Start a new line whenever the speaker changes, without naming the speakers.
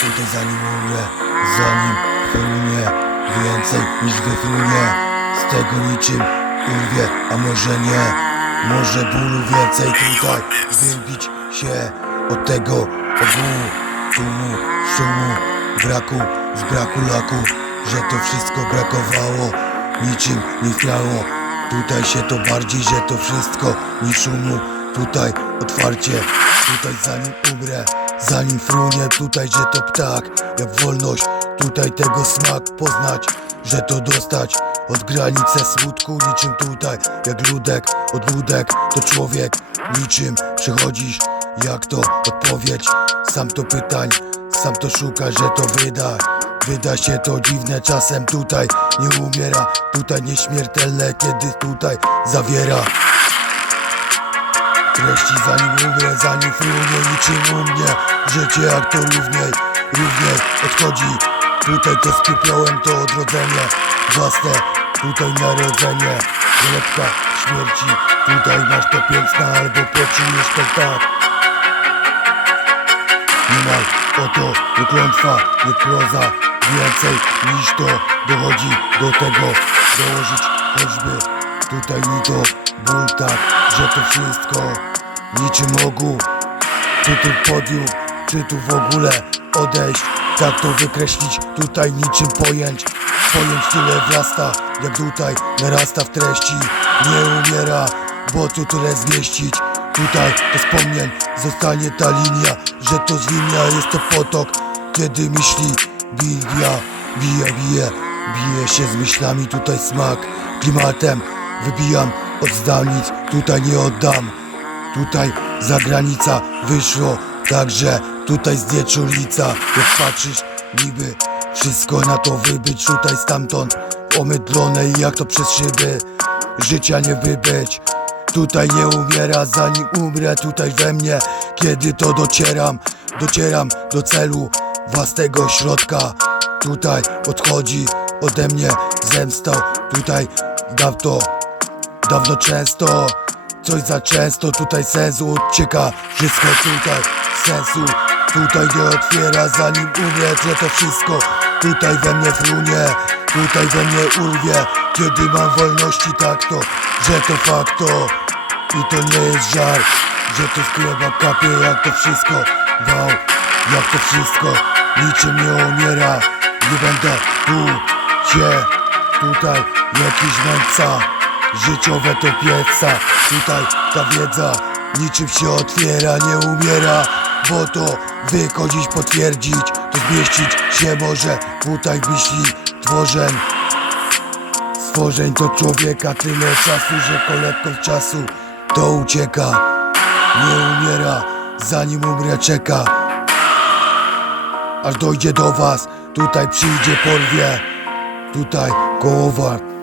Tutaj zanim umrę, zanim frunie Więcej niż wyfrunie Z tego niczym urwie, a może nie. Może bólu więcej tutaj Wybić się. Od tego ogółu Tłumu, szumu, braku Z braku laku Że to wszystko brakowało Niczym nie chciało Tutaj się to bardziej, że to wszystko Ni szumu, tutaj otwarcie Tutaj zanim umrę Zanim frunie. Tutaj, że to ptak Jak wolność, tutaj tego smak poznać Że to dostać. Od granice smutku Niczym tutaj, jak ludek Od ludek to człowiek Niczym przychodzisz, jak to odpowiedź? Sam to pytań, sam to szuka, że to wyda Wyda się to dziwne czasem tutaj Nie umiera, tutaj nieśmiertelne Kiedy tutaj zawiera. Treści zanim umrę, zanim frunie niczym u mnie. Życie jak to równiej, równiej odchodzi. Tutaj to z to odrodzenie Własne, tutaj narodzenie Kolebka śmierci, tutaj masz to piękna Albo poczujesz to tak. Niemal oto nie klątwa, nie proza Więcej niż to dochodzi do tego. Dołożyć choćby tutaj mi to ból tak Że to wszystko niczym ogół Czy tu podium, czy tu w ogóle odejść? Tak to wykreślić tutaj niczym pojęć. Pojęć tyle wrasta, jak tutaj narasta w treści. Nie umiera, bo tu tyle zmieścić. Tutaj to wspomnień zostanie ta linia Że to z linia jest to potok. Kiedy myśli bija, bije, bije Bije się z myślami tutaj smak. Klimatem wybijam od zdalnic Tutaj nie oddam. Tutaj zagranica wyszło Także tutaj znieczulica. Jak patrzysz niby Wszystko na to wybyć Tutaj stamtąd. Omydlone I jak to przez szyby Życia nie wybyć. Tutaj nie umiera zanim umrę Tutaj we mnie. Kiedy to docieram Docieram do celu Własnego środka. Tutaj odchodzi ode mnie zemsta Tutaj dam to Dawno często Coś za często tutaj sensu odcieka Wszystko tutaj sensu Tutaj nie otwiera zanim umrę Że to wszystko tutaj we mnie frunie Tutaj we mnie urwie. Kiedy mam wolności tak to Że to fakt to I to nie jest żart Że to z chleba kapie jak to wszystko Wow, jak to wszystko? Niczym nie umiera. Nie będę tu się Tutaj jakiś męca Życiowe to pieca. Tutaj ta wiedza Niczym się otwiera, nie umiera. Bo to wychodzić, potwierdzić To zmieścić się może. Tutaj myśli tworzeń. Stworzeń to człowieka. Tyle czasu, że kolebką czasu To ucieka. Nie umiera Zanim umrę czeka Aż dojdzie do was Tutaj przyjdzie porwie. Tutaj kołowar